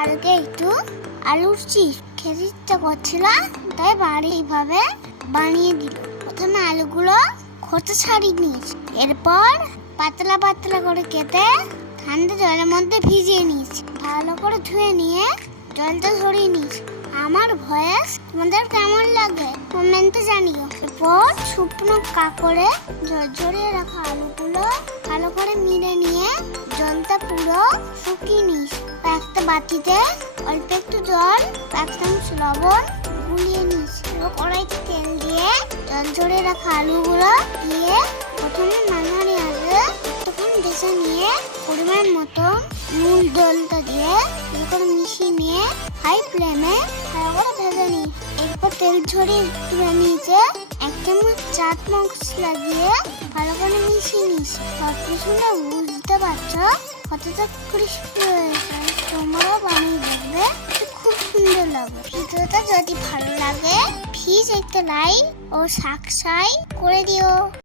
কালকে একটু আলুর চিপস খেতে ইচ্ছা করছিল, তাই বাড়ি এইভাবে বানিয়ে দিল। প্রথমে আলুগুলো খোসা ছাড়িয়ে নিয়েছি, এরপর পাতলা পাতলা করে কেটে ঠান্ডা জলের মধ্যে ভিজিয়ে নিয়েছি। ভালো করে ধুয়ে নিয়ে জলটা ঝরিয়ে নিয়েছি। আমার ভয়েস তোমাদের কেমন লাগে কমেন্টে জানিও। এরপর শুকনো কাপড়ে ঝরিয়ে রাখা আলুগুলো ভালো করে মিলে নিয়ে জলটা পুরো শুকিয়ে নিস। একটা বাটিতে অল্প একটু জল, এক চামচ লবণ গুলিয়ে নিস। কড়াইতে তেল দিয়ে জল ঝরিয়ে রাখা আলুগুলো দিয়ে প্রথমে মাঝারি আঁচে তখন ভেজে নিয়ে পরিমাণ মতো নুন জলটা দিয়ে করে মিশিয়ে নিয়ে হাই ফ্লেমে ভালো করে ভেজে নিই। এরপর তেল ঝরিয়ে তুলে নিয়েছে এক চামচ চাট মশলা দিয়ে ভালো করে মিশিয়ে নিস। সব কিছু না বুঝতে পারছো কতটা ক্রিস্পি হয়েছে। তোমরাও বানিয়ে দেখবে, খুব সুন্দর লাগবে। ভিডিওটা যদি ভালো লাগে প্লিজ একটা লাইক ও সাবস্ক্রাইব করে দিও।